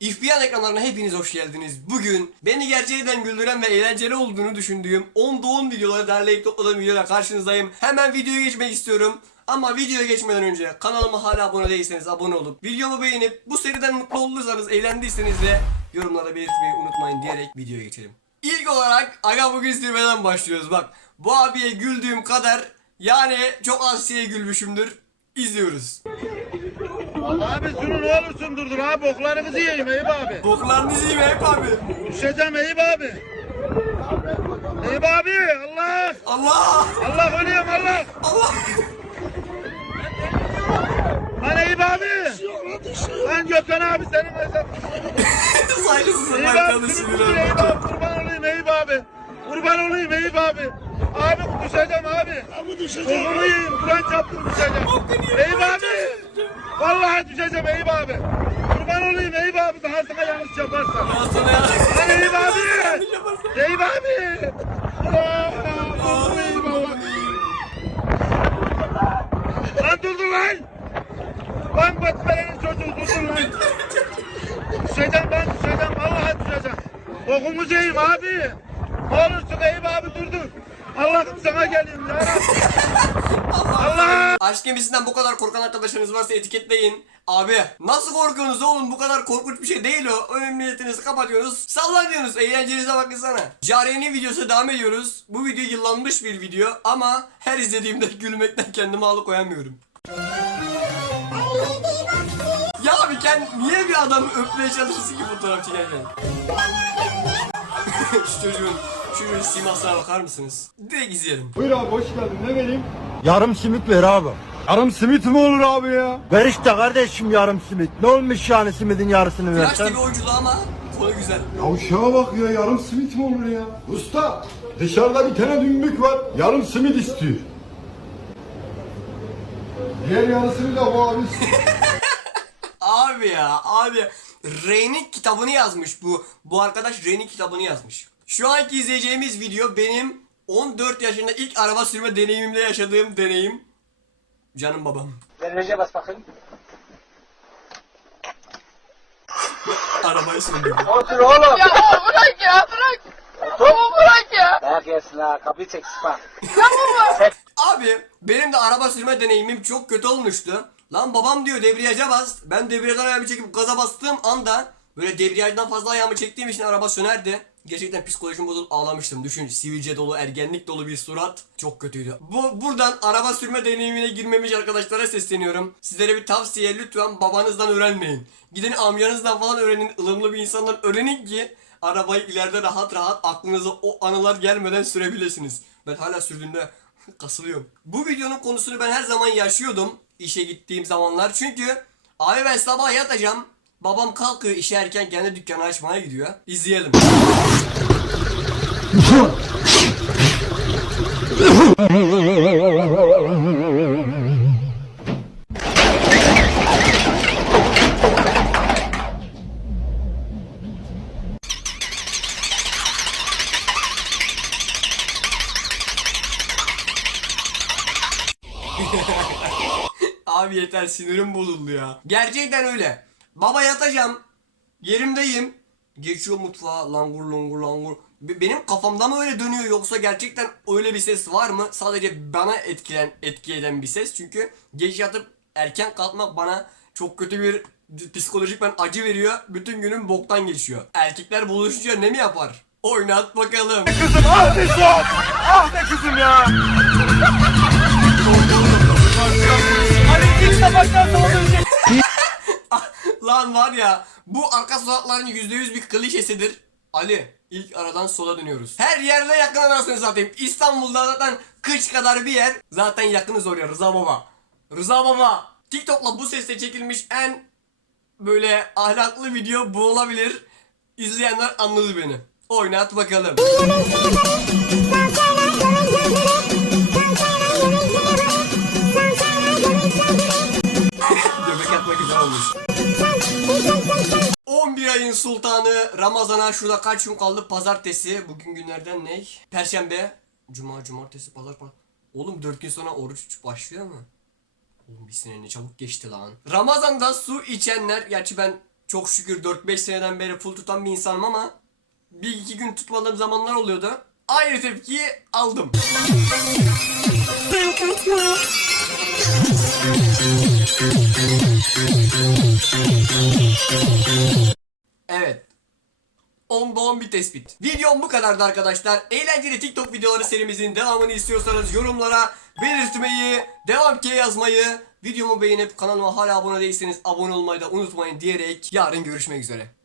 İFBİAN ekranlarına hepiniz hoş geldiniz. Bugün beni gerçekten güldüren ve eğlenceli olduğunu düşündüğüm 10'da 10 videoları derleyip topladığım videoyla karşınızdayım. Hemen videoya geçmek istiyorum. Ama videoya geçmeden önce kanalıma hala abone değilseniz abone olup videomu beğenip bu seriden mutlu olduysanız eğlendiyseniz de yorumlara belirtmeyi unutmayın diyerek videoya geçelim. İlk olarak Aga bugün zirveden başlıyoruz bak. Bu abiye güldüğüm kadar yani çok az şeye gülmüşümdür. İzliyoruz. Abi şunu ne olursun durdur abi boklarınızı yiyeyim Eyüp abi. Boklarınızı yiyeyim hep abi. Düşeceğim Eyüp abi. Eyüp abi Allah. Allah! Allah ölüyorum Allah. Allah! Lan Eyüp abi. Lan Gökhan abi senin hesap. Saygısız Eyüp ben abi tanıştım şunu Eyüp abi kurban olayım Eyüp abi. Kurban olayım Eyüp abi. Abi düşeceğim abi. Abi düşeceğim. Bokumu yiyeyim Kur'an çarptım düşeceğim. Eyüp abi. Vallahi düşeceğim Eyüp abi. Kurban olayım Eyüp abi daha sana yanlış yaparsan. Lan Eyüp abi. Eyüp abi. Eyüp. Lan durdur lan. Lan Batman'ın çocuğu durdur lan. Düşeceğim ben düşeceğim. Vallahi düşeceğim. Okumuzu yiyeyim abi. Ne olursun Eyüp abi durdur. Allah'ım sana geliyorum ya. Aşk gemisinden bu kadar korkan arkadaşlarınız varsa etiketleyin. Abi nasıl korkuyorsunuz oğlum bu kadar korkunç bir şey değil o. Önüm niyetinizi kapatıyorsunuz. Sallanıyorsunuz eğlencenize bakın sana. Cariye'nin videosu devam ediyoruz. Bu video yıllanmış bir video ama her izlediğimde gülmekten kendimi alıkoyamıyorum. Ya abi kend, niye bir adam öpmeye çalışırsın ki fotoğraf çekerken? şu çocuğun şu simasına bakar mısınız? Direkt izleyelim. Buyur abi hoş geldin ne vereyim? Yarım simit ver abi. Yarım simit mi olur abi ya? Ver işte kardeşim yarım simit. Ne olmuş yani simidin yarısını Flash versen? TV oyunculuğu ama konu güzel. Ya uşağa bak ya yarım simit mi olur ya? Usta dışarıda bir tane dümbük var yarım simit istiyor. Diğer yarısını da bu abi. Abi ya abi Rey'nin kitabını yazmış bu. Bu arkadaş Rey'nin kitabını yazmış. Şu anki izleyeceğimiz video benim 14 yaşında ilk araba sürme deneyimimde yaşadığım deneyim. Canım babam. Deneyice bas bakayım. Arabayı sürdüm. Otur oğlum. Ya bırak ya bırak. Baba bırak ya. Dayak yersin ha. Kapıyı çek sıpa. Abi benim de araba sürme deneyimim çok kötü olmuştu. Lan babam diyor debriyaja bas. Ben debriyajdan ayağımı çekip gaza bastığım anda böyle debriyajdan fazla ayağımı çektiğim için araba sönerdi. Gerçekten psikolojim bozulup ağlamıştım. Düşün sivilce dolu, ergenlik dolu bir surat. Çok kötüydü. Bu buradan araba sürme deneyimine girmemiş arkadaşlara sesleniyorum. Sizlere bir tavsiye lütfen babanızdan öğrenmeyin. Gidin amcanızdan falan öğrenin. ılımlı bir insandan öğrenin ki arabayı ileride rahat rahat aklınıza o anılar gelmeden sürebilirsiniz. Ben hala sürdüğümde kasılıyorum. Bu videonun konusunu ben her zaman yaşıyordum işe gittiğim zamanlar. Çünkü abi ben sabah yatacağım. Babam kalkıyor işe erken kendi dükkanı açmaya gidiyor. İzleyelim. Abi yeter sinirim bozuldu ya. Gerçekten öyle. Baba yatacağım. Yerimdeyim. Geçiyor mutfağa langur langur langur. Be- Benim kafamda mı öyle dönüyor yoksa gerçekten öyle bir ses var mı? Sadece bana etkilen etki eden bir ses. Çünkü geç yatıp erken kalkmak bana çok kötü bir psikolojik ben acı veriyor. Bütün günüm boktan geçiyor. Erkekler buluşunca ne mi yapar? Oynat bakalım. Kızım ah be Suat. Ah be kızım ya. Hani ilk tabaktan sonra dönecek. Lan var ya bu arka sokakların %100 bir klişesidir. Ali ilk aradan sola dönüyoruz. Her yerde yakın anasını satayım. İstanbul'da zaten kış kadar bir yer. Zaten yakınız oraya Rıza Baba. Rıza Baba. TikTok'la bu sesle çekilmiş en böyle ahlaklı video bu olabilir. İzleyenler anladı beni. Oynat bakalım. Göbek atmak güzel olmuş. 11 ayın sultanı Ramazan'a şurada kaç gün kaldı? Pazartesi. Bugün günlerden ne? Perşembe. Cuma, cumartesi, pazar, pazar. Oğlum 4 gün sonra oruç başlıyor mu? Oğlum bir sene ne çabuk geçti lan. Ramazan'da su içenler, gerçi ben çok şükür 4-5 seneden beri full tutan bir insanım ama bir iki gün tutmadığım zamanlar oluyordu. Aynı tepkiyi aldım. Evet. 10'da 10 bir tespit. Videom bu kadardı arkadaşlar. Eğlenceli TikTok videoları serimizin devamını istiyorsanız yorumlara belirtmeyi, devam ki yazmayı, videomu beğenip kanalıma hala abone değilseniz abone olmayı da unutmayın diyerek yarın görüşmek üzere.